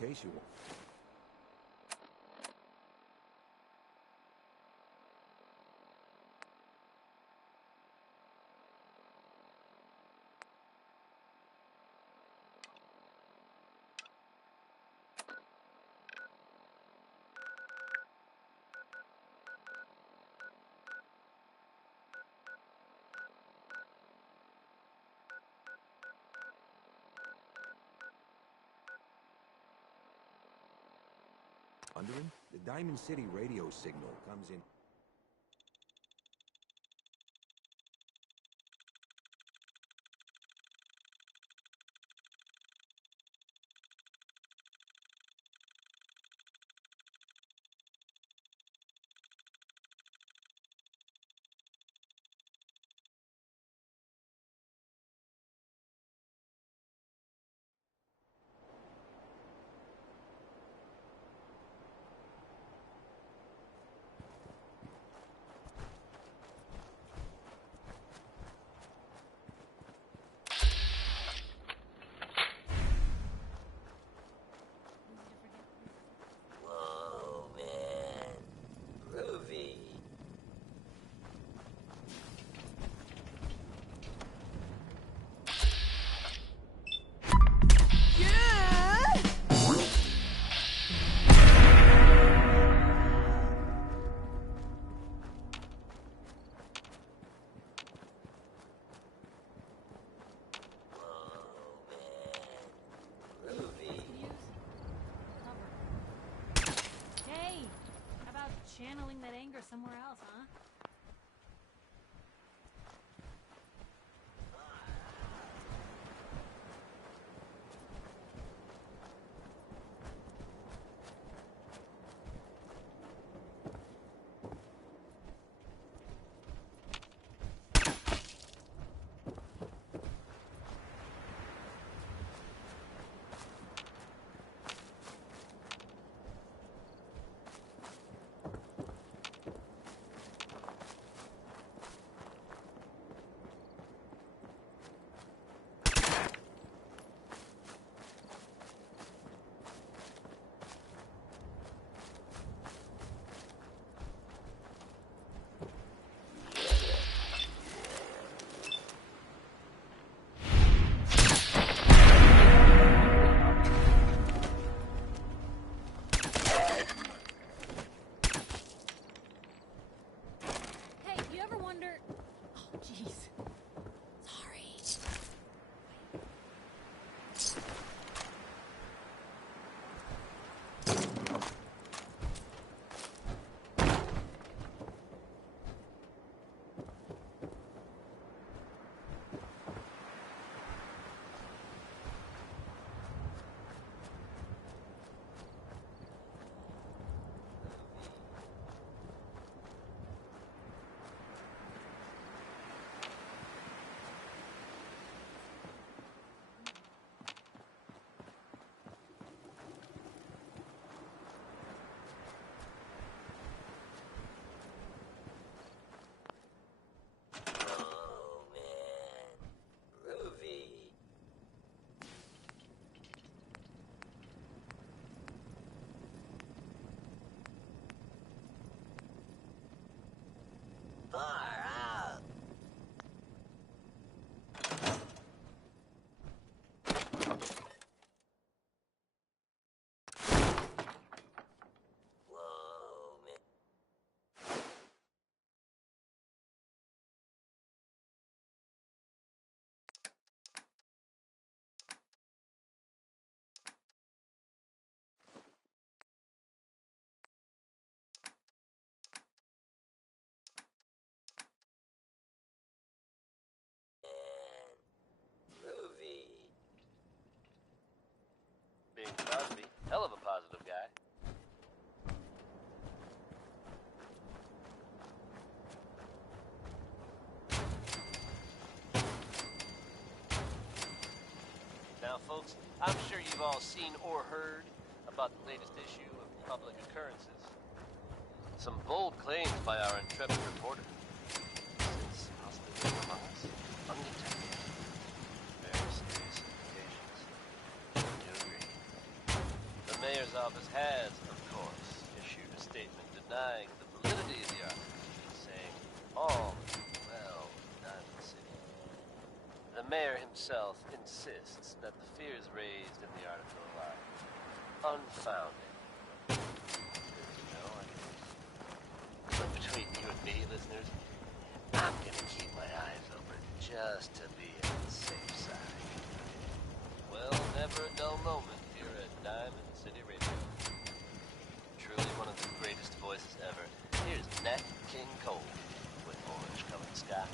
case you want. Wondering? The Diamond City radio signal comes in. Channeling that anger somewhere else, huh? Bing Crosby, hell of a positive guy. Now, folks, I'm sure you've all seen or heard about the latest issue of Public Occurrences. Some bold claims by our intrepid reporter. Since possibly among us, undetected. Very serious implications. Do you agree? mayor's office has, of course, issued a statement denying the validity of the article, saying all is well in Diamond City. The mayor himself insists that the fears raised in the article are unfounded. But between you and me, listeners, I'm gonna keep my eyes open just to be on the safe side. Well, never a dull moment here at Diamond City Radio. Truly one of the greatest voices ever. Here's Nat King Cole with Orange Colored Sky.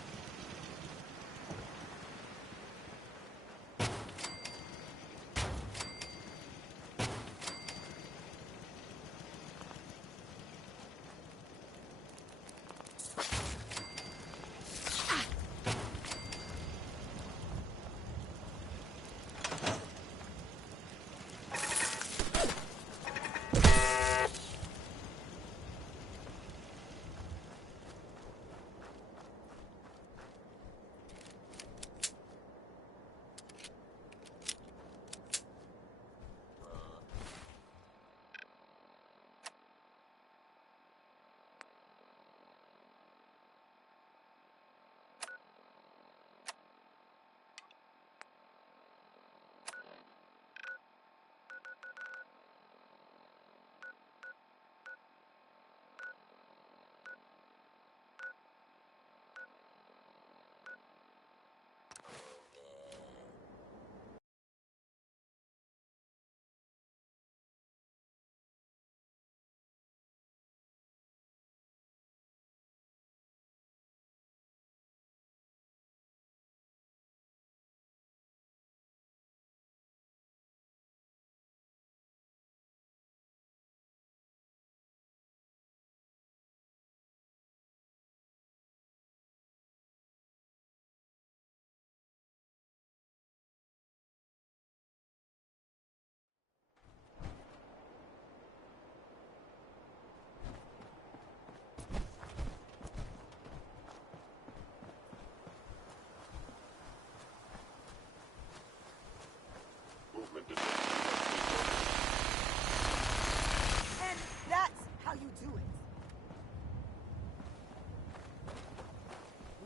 And that's how you do it.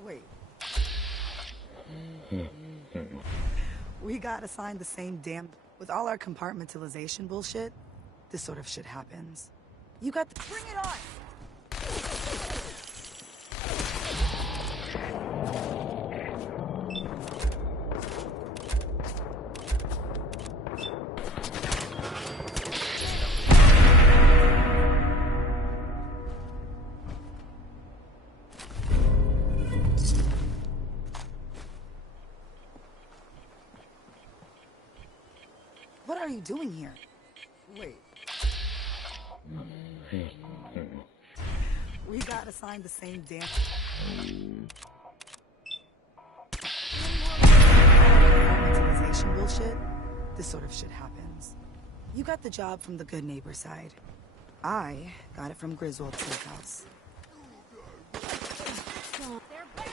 Wait. We gotta sign the same damn... With all our compartmentalization bullshit, this sort of shit happens. You got the... Bring it on! What are you doing here? Wait. We gotta sign the same damn... Compartmentalization bullshit? This sort of shit happens. You got the job from the good neighbor side. I got it from Griswold Steakhouse. They're back.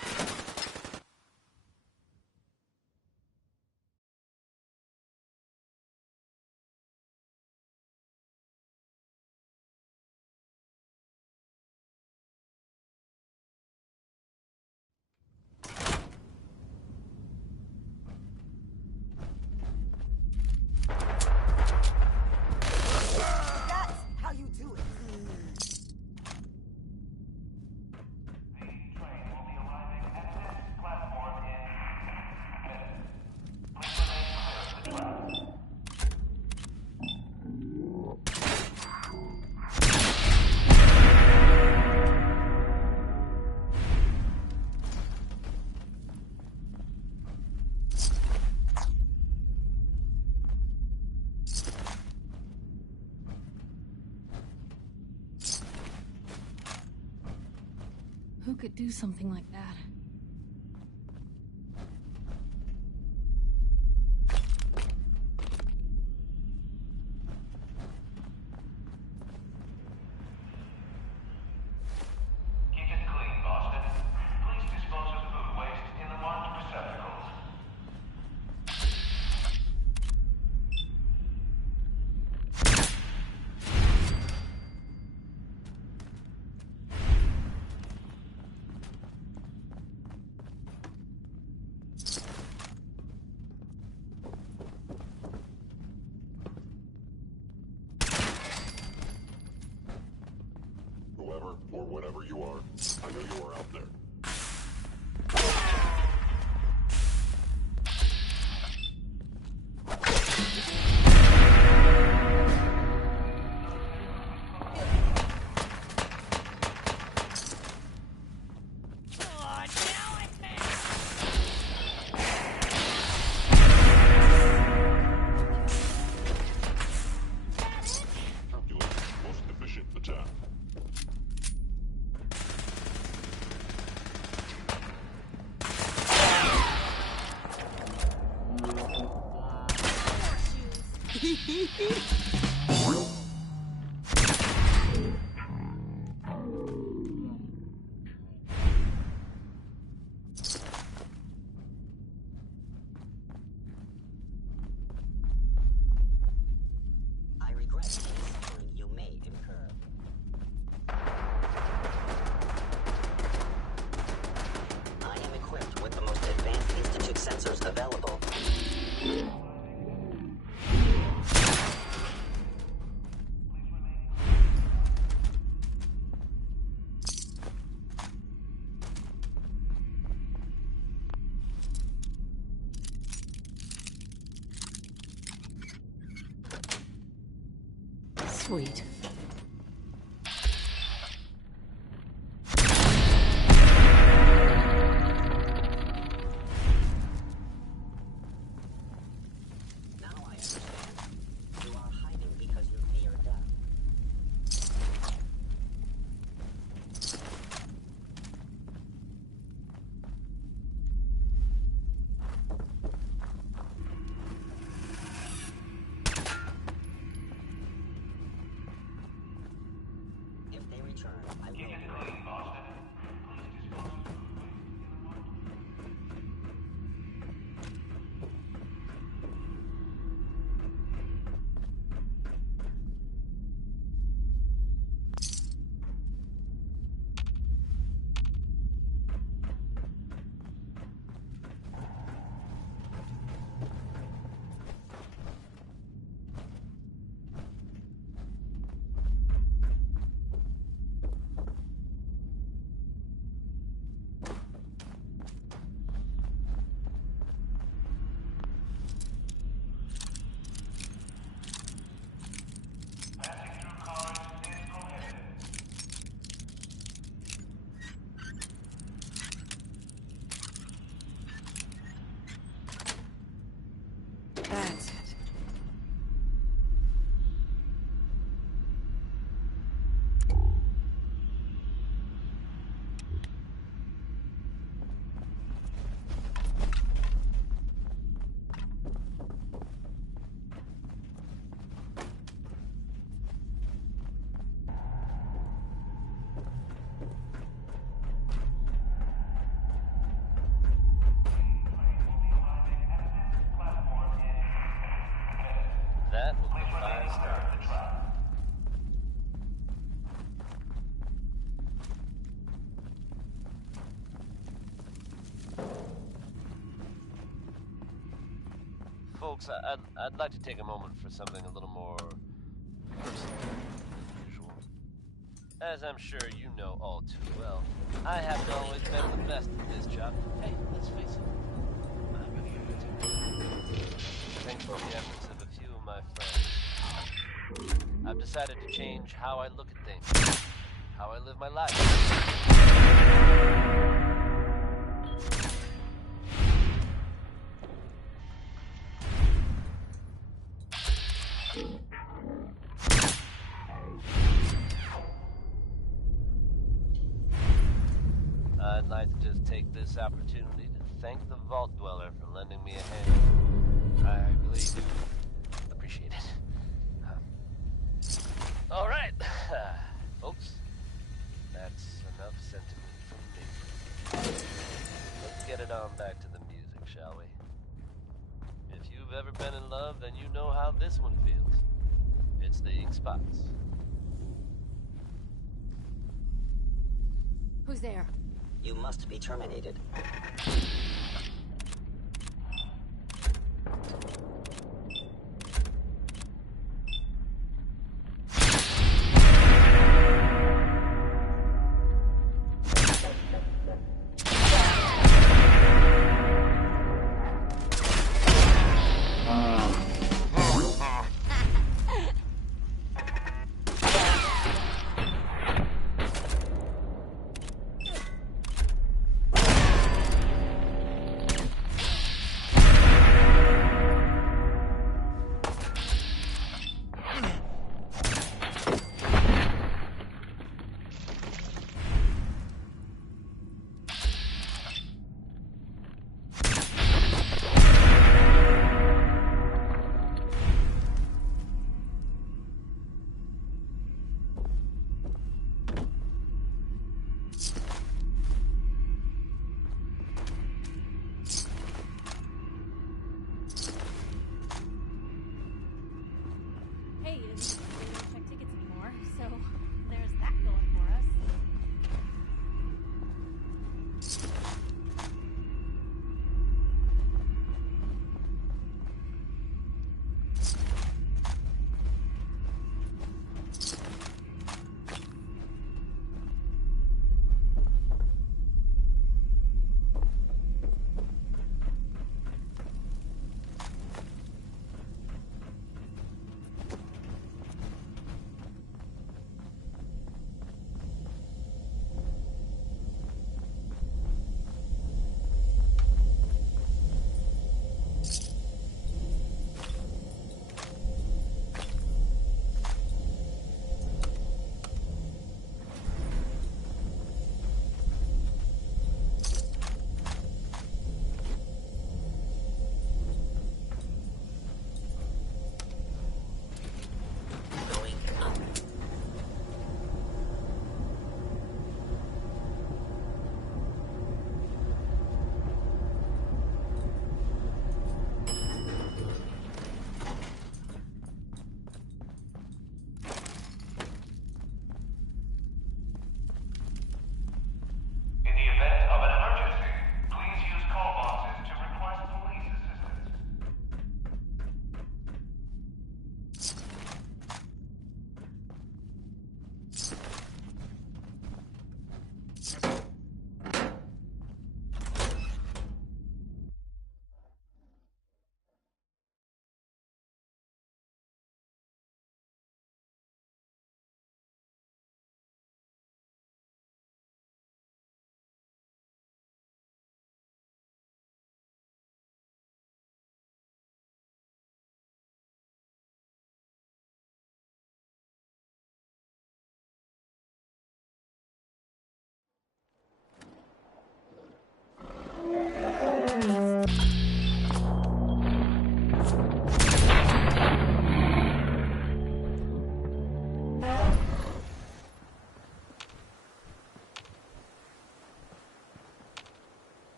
That's how you do it. Who could do something like that? Keep it clean, Boston. Please dispose of food waste in the marked receptacles. or whatever you are. I know you are out there. Most efficient attack. I regret the suffering you may incur. I am equipped with the most advanced Institute sensors available. Sweet. Now I understand. You are hiding because you fear death. If they return, I will. Keep it clean, Boston. Please dispose of food Passing through cars is prohibited. That's it. That will be 5 stars. Folks, I'd like to take a moment for something a little more personal than usual. As I'm sure you know all too well, I haven't always been the best at this job. Hey, let's face it, I'm really good at it. Thanks to the efforts of a few of my friends, I've decided to change how I look at things, how I live my life. I'd like to just take this opportunity to thank the Vault Dweller for lending me a hand. I really do appreciate it. All right, folks, that's enough sentiment from me. Let's get it on back to the music, shall we? If you've ever been in love, then you know how this one feels. It's the ink spots. Who's there? You must be terminated.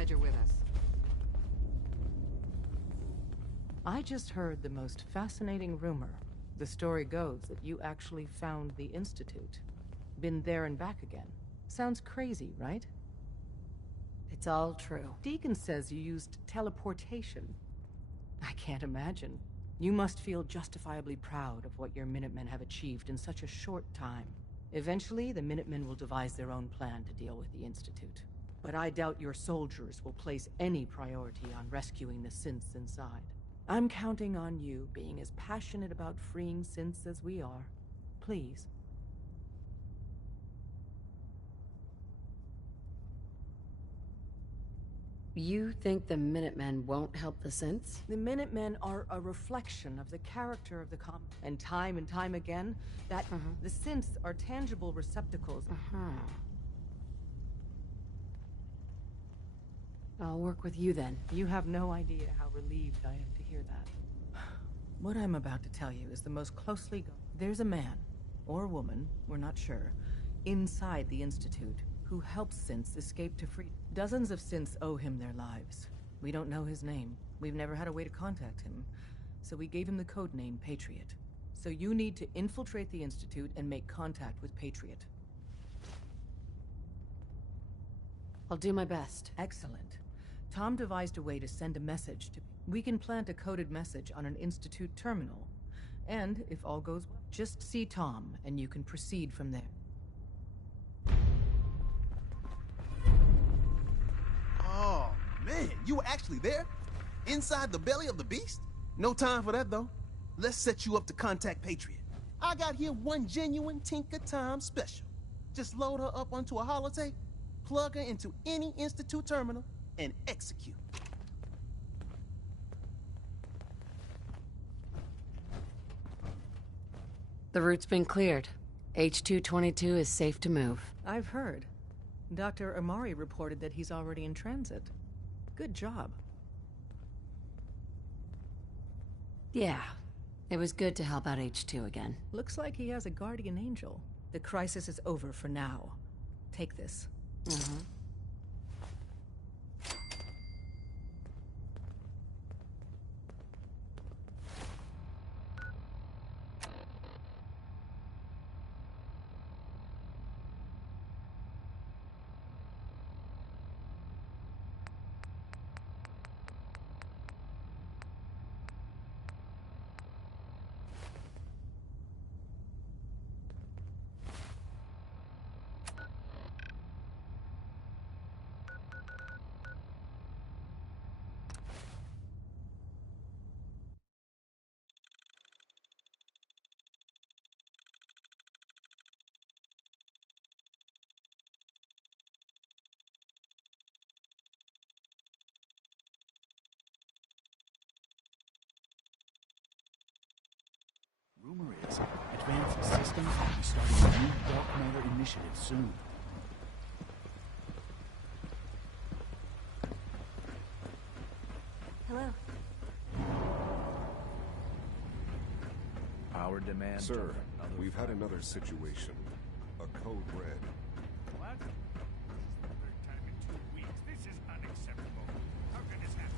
glad you're with us. I just heard the most fascinating rumor. The story goes that you actually found the Institute. Been there and back again. Sounds crazy, right? It's all true. Deacon says you used teleportation. I can't imagine. You must feel justifiably proud of what your Minutemen have achieved in such a short time. Eventually, the Minutemen will devise their own plan to deal with the Institute. But I doubt your soldiers will place any priority on rescuing the synths inside. I'm counting on you being as passionate about freeing synths as we are. Please. You think the Minutemen won't help the synths? The Minutemen are a reflection of the character of the and time again, that the synths are tangible receptacles. I'll work with you then. You have no idea how relieved I am to hear that. What I'm about to tell you is the most closely There's a man, or woman, we're not sure, inside the Institute, who helps synths escape to freedom. Dozens of synths owe him their lives. We don't know his name. We've never had a way to contact him. So we gave him the code name Patriot. So you need to infiltrate the Institute and make contact with Patriot. I'll do my best. Excellent. Tom devised a way to send a message to... We can plant a coded message on an Institute terminal. And, if all goes well, just see Tom, and you can proceed from there. Oh, man, you were actually there? Inside the belly of the beast? No time for that, though. Let's set you up to contact Patriot. I got here one genuine Tinker Time special. Just load her up onto a holotape, plug her into any Institute terminal, and execute. The route's been cleared. H-222 is safe to move. I've heard. Dr. Amari reported that he's already in transit. Good job. Yeah. It was good to help out H2 again. Looks like he has a guardian angel. The crisis is over for now. Take this. Rumor is, Advanced Systems will be starting a new Dark Matter initiative soon. Hello. Our demand. Sir, we've had another situation. A code red. What? This is the third time in 2 weeks. This is unacceptable. How can this happen?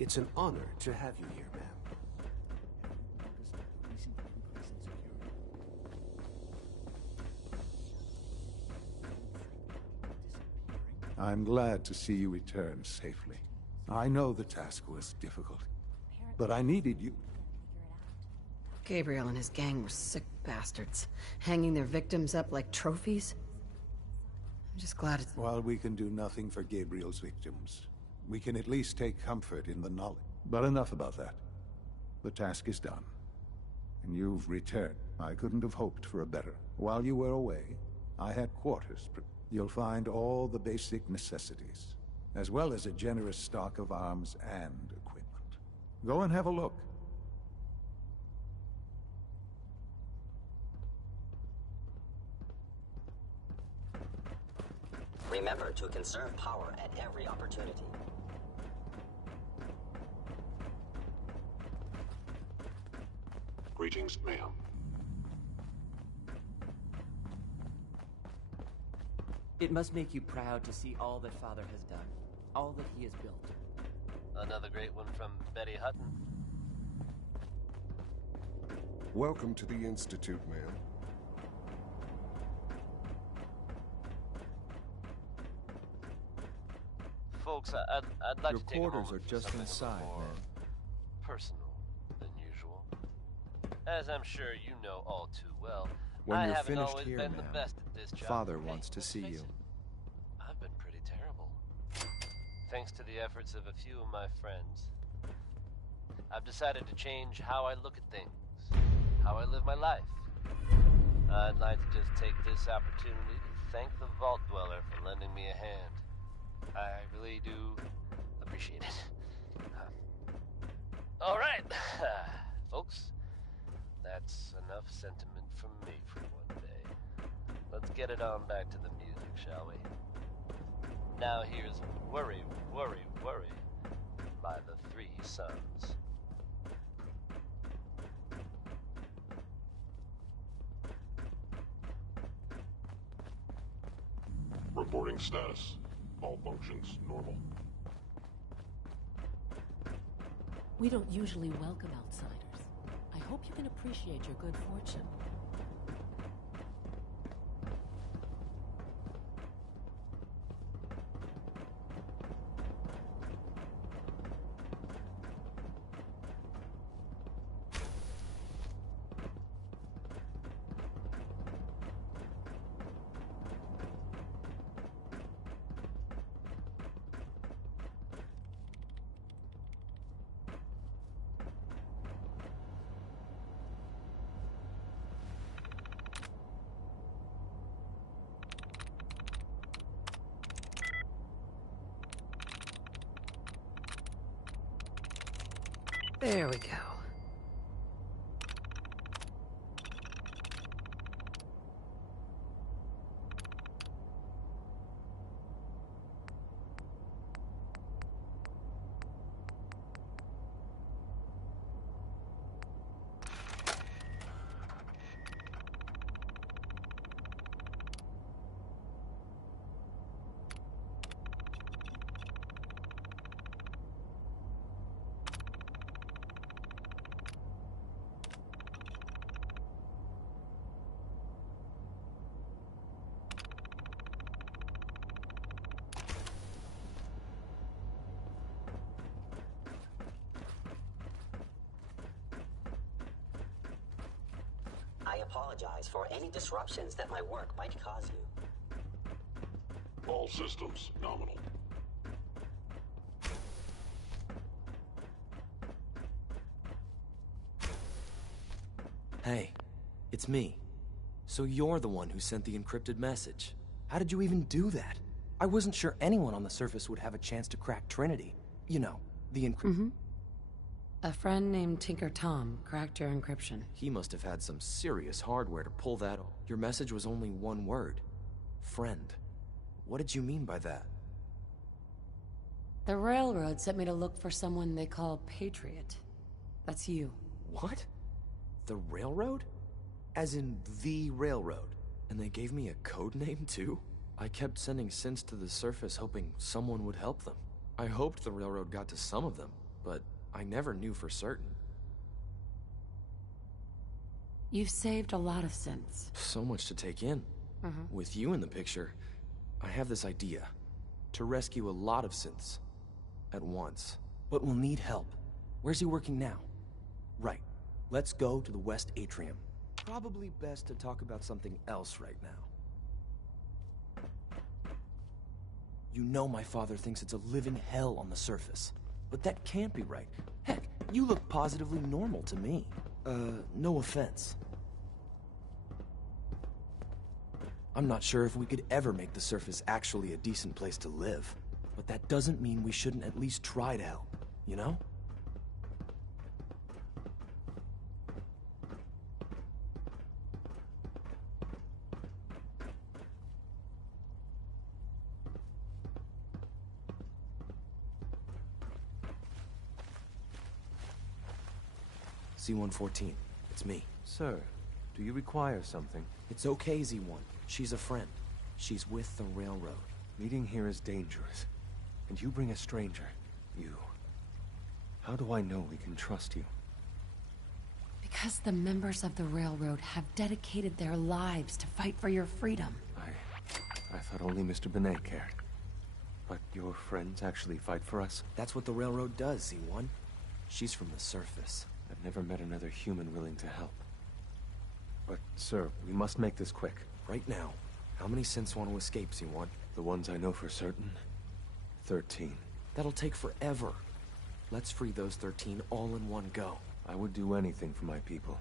It's an honor to have you here, ma'am. I'm glad to see you return safely. I know the task was difficult, but I needed you. Gabriel and his gang were sick bastards, hanging their victims up like trophies. I'm just glad it's... While we can do nothing for Gabriel's victims, we can at least take comfort in the knowledge. But enough about that. The task is done. And you've returned. I couldn't have hoped for a better. While you were away, I had quarters. You'll find all the basic necessities. as well as a generous stock of arms and equipment. Go and have a look. Remember to conserve power at every opportunity. Greetings, ma'am. It must make you proud to see all that Father has done, all that he has built. Another great one from Betty Hutton. Welcome to the Institute, ma'am. Folks, I'd like Your to take a quarters moment are for just something inside, more man. personal than usual. As I'm sure you know all too well, When I you're haven't finished always here, been the ma'am, best at this job. Father Hey, wants to let's see face you. it, I've been pretty terrible. Thanks to the efforts of a few of my friends, I've decided to change how I look at things, how I live my life. I'd like to just take this opportunity to thank the Vault Dweller for lending me a hand. I really do appreciate it. All right, folks. That's enough sentiment from me for one day. Let's get it on back to the music, shall we? Now here's Worry, Worry, Worry by the Three Sons. Reporting status. All functions normal. We don't usually welcome outsiders. I hope you can appreciate your good fortune. There we go. I apologize for any disruptions that my work might cause you. All systems nominal. Hey, it's me. So you're the one who sent the encrypted message. How did you even do that? I wasn't sure anyone on the surface would have a chance to crack Trinity. You know, the encryption. A friend named Tinker Tom cracked your encryption. He must have had some serious hardware to pull that off. Your message was only one word. Friend. What did you mean by that? The Railroad sent me to look for someone they call Patriot. That's you. What? The Railroad? As in the Railroad? And they gave me a code name too? I kept sending synths to the surface hoping someone would help them. I hoped the Railroad got to some of them, but I never knew for certain. You've saved a lot of synths. So much to take in. With you in the picture, I have this idea. To rescue a lot of synths. At once. But we'll need help. Where's he working now? Right. Let's go to the West Atrium. Probably best to talk about something else right now. You know my father thinks it's a living hell on the surface. But that can't be right. Heck, you look positively normal to me. No offense. I'm not sure if we could ever make the surface actually a decent place to live. But that doesn't mean we shouldn't at least try to help, you know? C-114, it's me. Sir, do you require something? It's okay, Z-1. She's a friend. She's with the Railroad. Meeting here is dangerous. And you bring a stranger. You. How do I know we can trust you? Because the members of the Railroad have dedicated their lives to fight for your freedom. I thought only Mr. Benet cared. But your friends actually fight for us? That's what the Railroad does, Z-1. She's from the surface. I've never met another human willing to help. But, sir, we must make this quick. Right now. How many synths want to escape, Z-1? The ones I know for certain? 13. That'll take forever. Let's free those 13 all in one go. I would do anything for my people.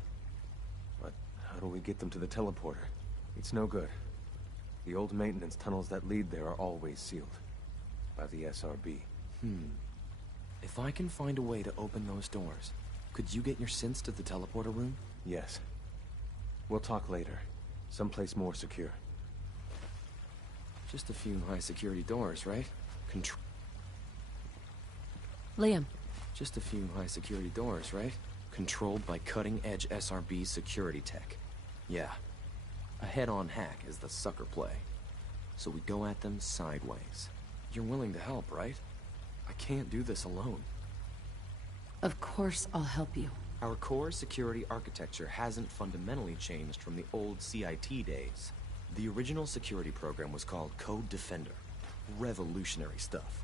But how do we get them to the teleporter? It's no good. The old maintenance tunnels that lead there are always sealed. By the SRB. If I can find a way to open those doors, could you get your synths to the teleporter room? Yes. We'll talk later. Someplace more secure. Just a few high-security doors, right? Liam. Just a few high-security doors, right? Controlled by cutting-edge SRB security tech. Yeah. A head-on hack is the sucker play. So we go at them sideways. You're willing to help, right? I can't do this alone. Of course I'll help you. Our core security architecture hasn't fundamentally changed from the old CIT days. The original security program was called Code Defender. Revolutionary stuff.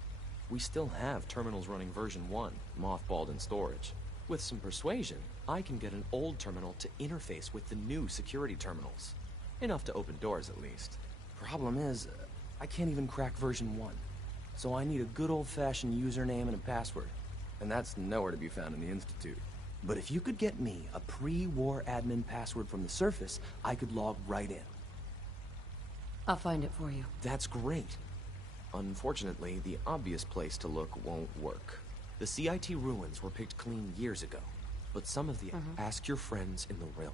We still have terminals running version 1, mothballed in storage. With some persuasion, I can get an old terminal to interface with the new security terminals. Enough to open doors, at least. Problem is, I can't even crack version 1. So I need a good old-fashioned username and a password. And that's nowhere to be found in the Institute. But if you could get me a pre-war admin password from the surface, I could log right in. I'll find it for you. That's great. Unfortunately, the obvious place to look won't work. The CIT ruins were picked clean years ago, but some of the... Ask your friends in the realm.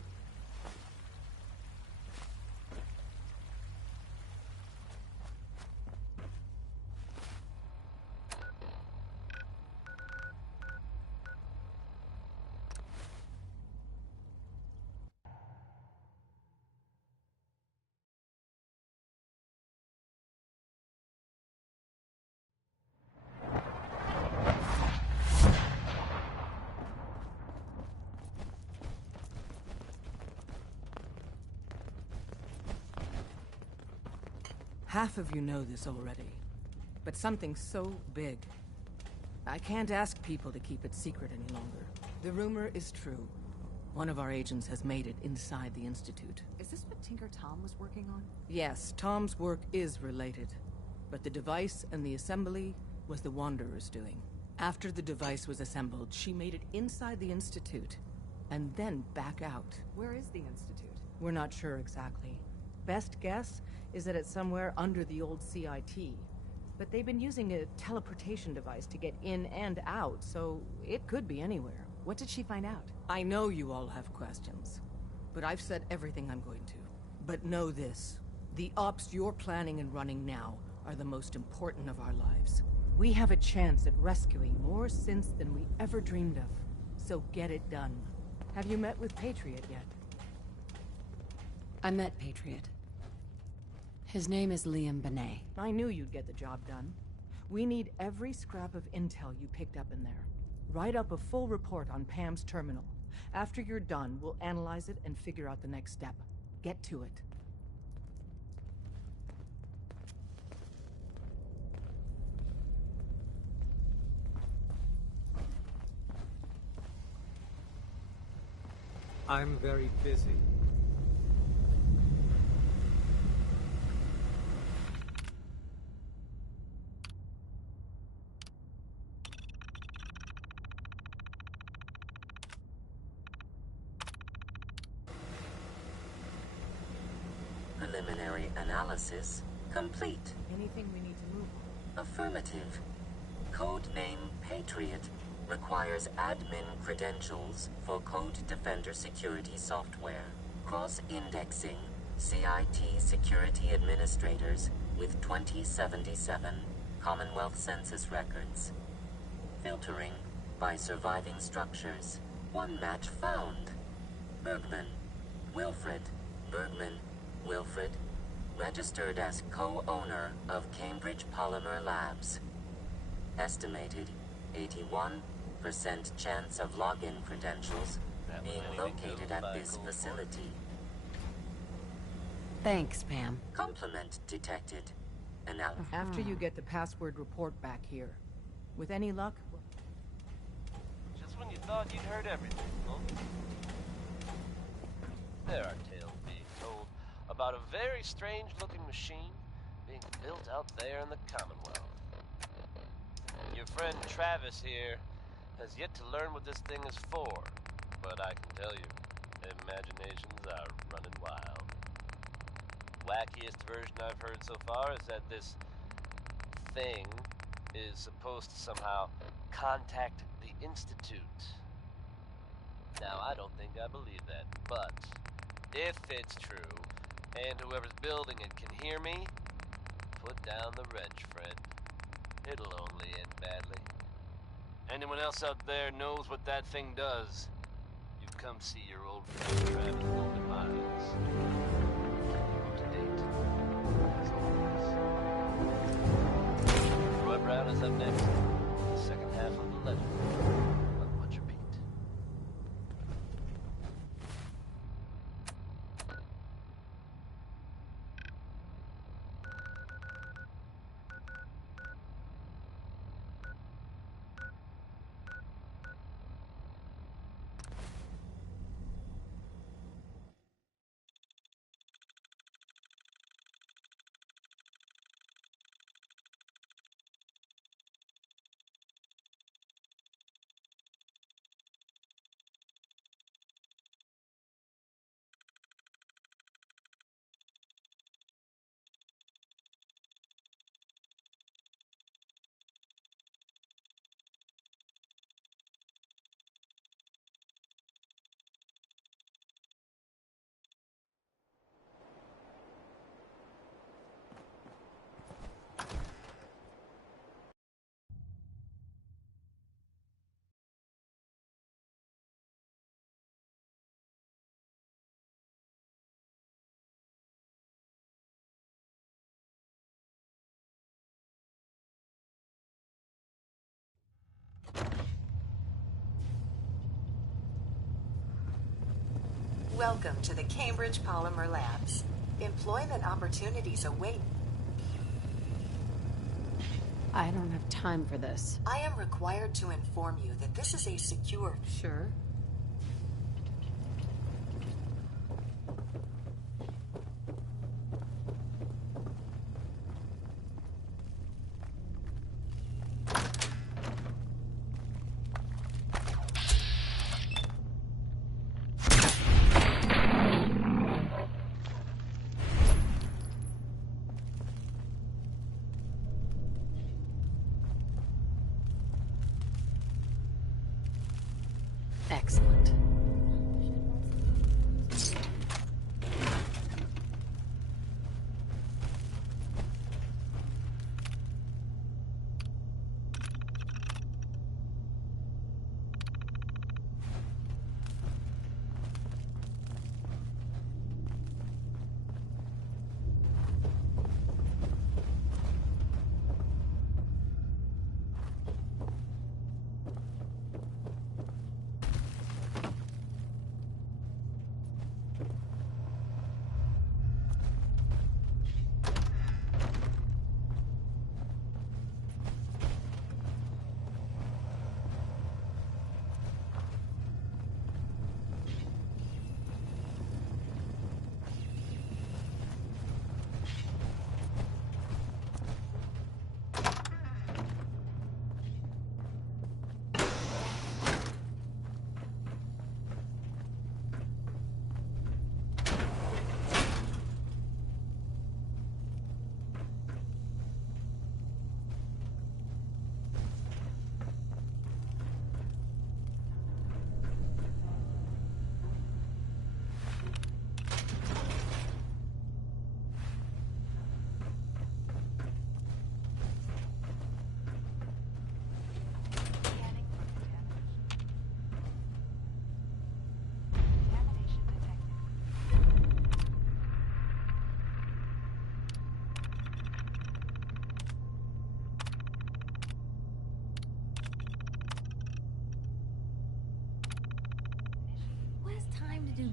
Half of you know this already, but something so big. I can't ask people to keep it secret any longer. The rumor is true. One of our agents has made it inside the Institute. Is this what Tinker Tom was working on? Yes, Tom's work is related, but the device and the assembly was the Wanderer's doing. After the device was assembled, she made it inside the Institute, and then back out. Where is the Institute? We're not sure exactly. Best guess is that it's somewhere under the old CIT. But they've been using a teleportation device to get in and out, so it could be anywhere. What did she find out? I know you all have questions, but I've said everything I'm going to. But know this, the ops you're planning and running now are the most important of our lives. We have a chance at rescuing more synths than we ever dreamed of, so get it done. Have you met with Patriot yet? I met Patriot. His name is Liam Benet. I knew you'd get the job done. We need every scrap of intel you picked up in there. Write up a full report on Pam's terminal. After you're done, we'll analyze it and figure out the next step. Get to it. I'm very busy. Preliminary analysis complete. Anything we need to move on? Affirmative. Codename Patriot requires admin credentials for Code Defender security software. Cross-indexing CIT security administrators with 2077 Commonwealth Census records. Filtering by surviving structures. One match found. Bergman. Wilfred. Bergman. Wilfred. Registered as co-owner of Cambridge Polymer Labs. Estimated 81% chance of login credentials being located at this facility. Thanks, Pam. Complement detected. After you get the password report back here. With any luck... Just when you thought you'd heard everything, huh? There are tales being told about a very strange-looking machine being built out there in the Commonwealth. Your friend Travis here has yet to learn what this thing is for, but I can tell you, imaginations are running wild. Wackiest version I've heard so far is that this thing is supposed to somehow contact the Institute. Now, I don't think I believe that, but if it's true, and whoever's building it can hear me, put down the wrench, friend. It'll only end badly. Anyone else out there knows what that thing does, you come see your old friend Travis Golden Miles. Up to date, as always. Roy Brown is up next. The second half of the legend. On Butcher Beat. Welcome to the Cambridge Polymer Labs. Employment opportunities await. I don't have time for this. I am required to inform you that this is a secure... Sure. Excellent.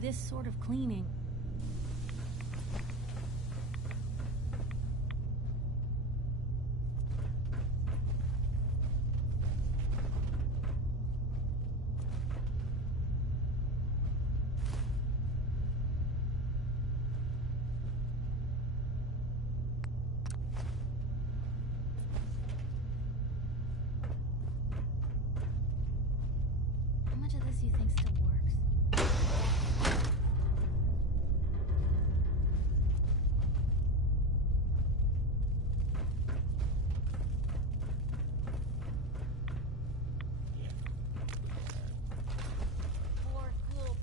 this sort of cleaning. How much of this do you think still works? Poor little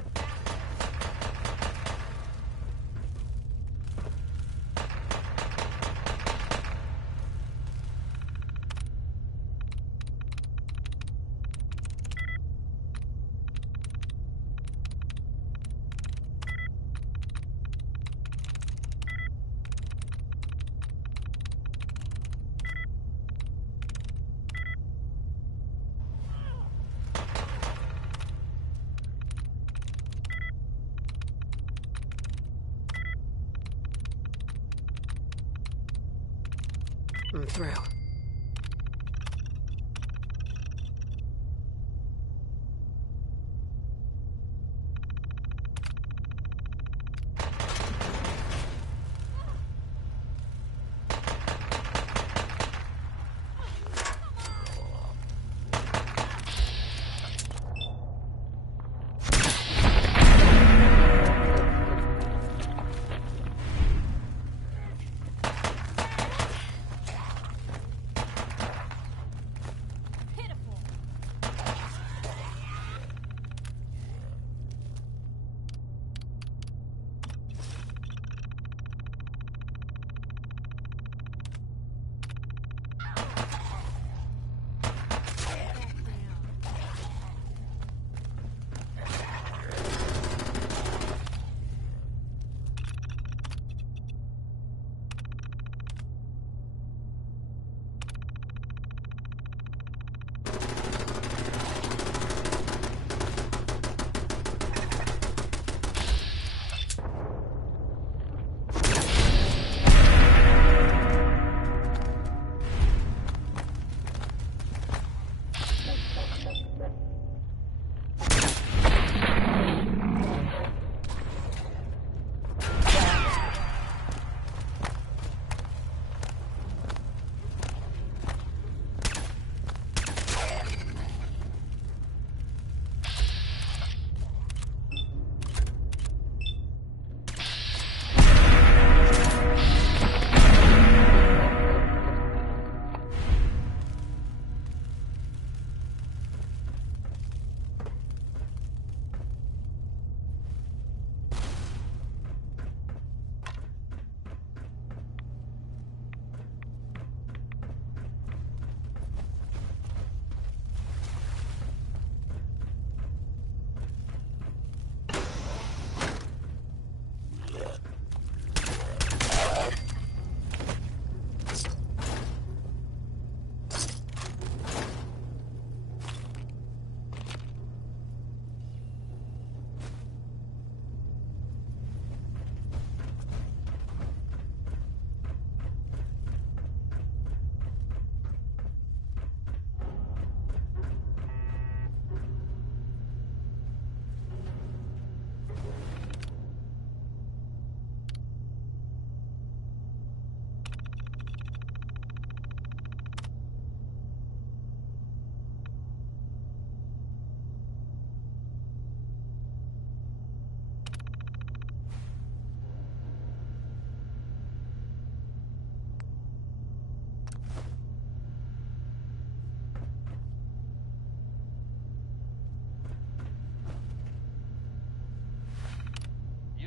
I'm through.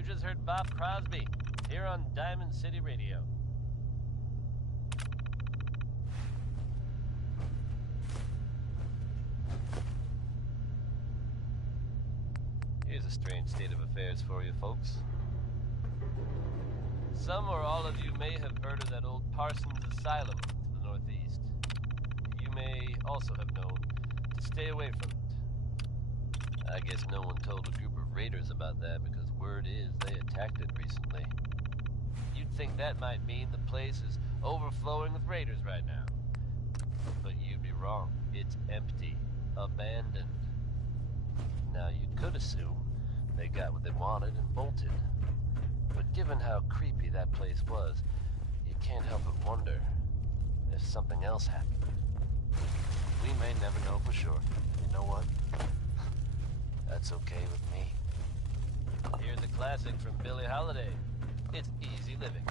Just heard Bob Crosby here on Diamond City Radio. Here's a strange state of affairs for you folks. Some or all of you may have heard of that old Parsons Asylum to the northeast. You may also have known to stay away from it. I guess no one told a group of raiders about that because Word is they attacked it recently. You'd think that might mean the place is overflowing with raiders right now. But you'd be wrong. It's empty. Abandoned. Now, you could assume they got what they wanted and bolted. But given how creepy that place was, you can't help but wonder if something else happened. We may never know for sure. You know what? That's okay with me. Here's a classic from Billie Holiday. It's Easy Living.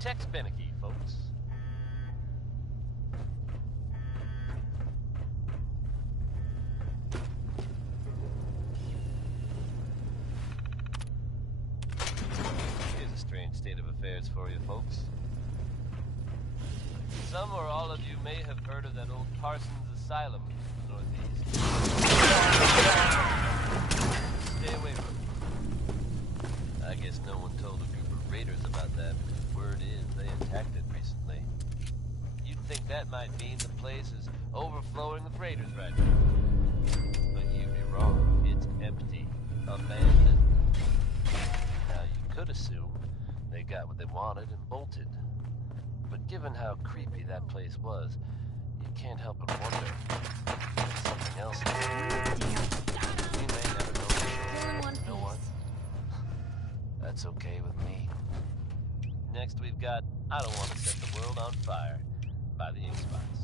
Tex Beneke, folks. Here's a strange state of affairs for you, folks. Some or all of you may have heard of that old Parsons Asylum in the Northeast. Stay away from it. I guess no one told a group of raiders about that, but word is they attacked it recently. You'd think that might mean the place is overflowing with raiders right now. But you'd be wrong. It's empty. Abandoned. Now, you could assume they got what they wanted and bolted. But given how creepy that place was, you can't help but wonder if something else is. You may never know for sure. You know what? That's okay with me. Next we've got I Don't Want to Set the World on Fire by the Ink Spots.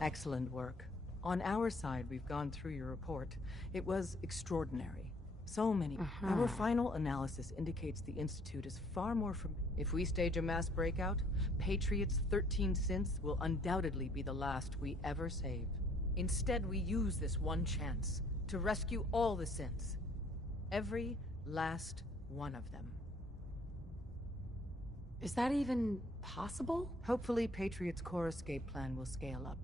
Excellent work. On our side, we've gone through your report. It was extraordinary. So many. Our final analysis indicates the Institute is far more from... If we stage a mass breakout, Patriot's 13 synths will undoubtedly be the last we ever save. Instead, we use this one chance to rescue all the synths. Every last one of them. Is that even possible? Hopefully, Patriot's core escape plan will scale up.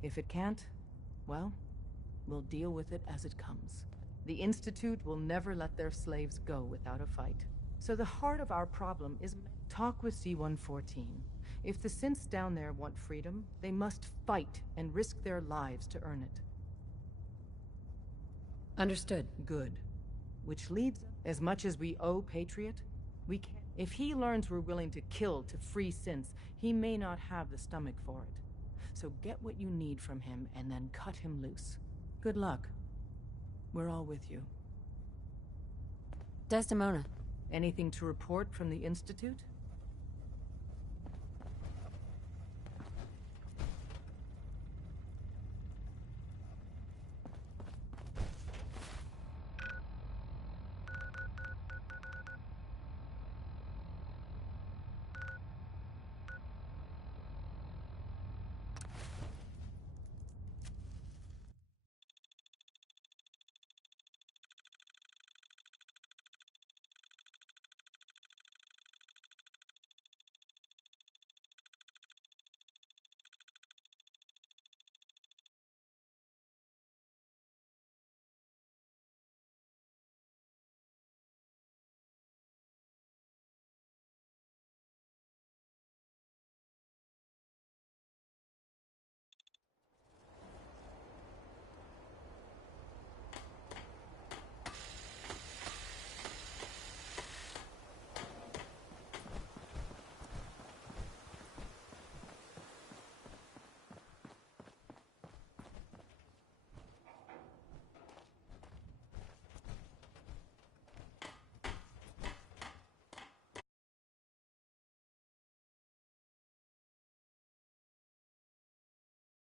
If it can't, well, we'll deal with it as it comes. The Institute will never let their slaves go without a fight. So the heart of our problem is talk with C-114. If the synths down there want freedom, they must fight and risk their lives to earn it. Understood. Good. Which leads, as much as we owe Patriot, we can. If he learns we're willing to kill to free synths, he may not have the stomach for it. So get what you need from him and then cut him loose. Good luck. We're all with you. Desdemona. Anything to report from the Institute?